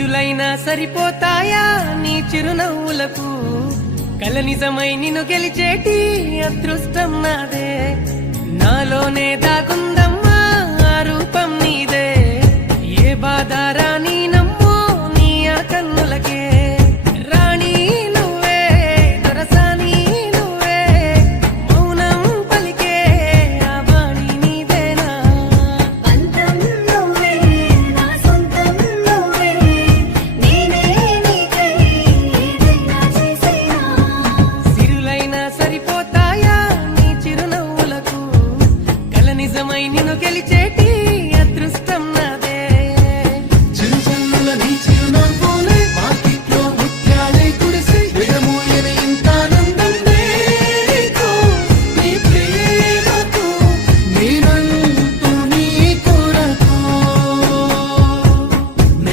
సిరులైనా సరిపోతాయా నీ చిరునవ్వులకు కల నిజమై నిన్ను గెలిచేటి అదృష్టం నాదే నాలోనే దాగుందమ్మా ఆ రూపం నీదే ఏ బాధ రాని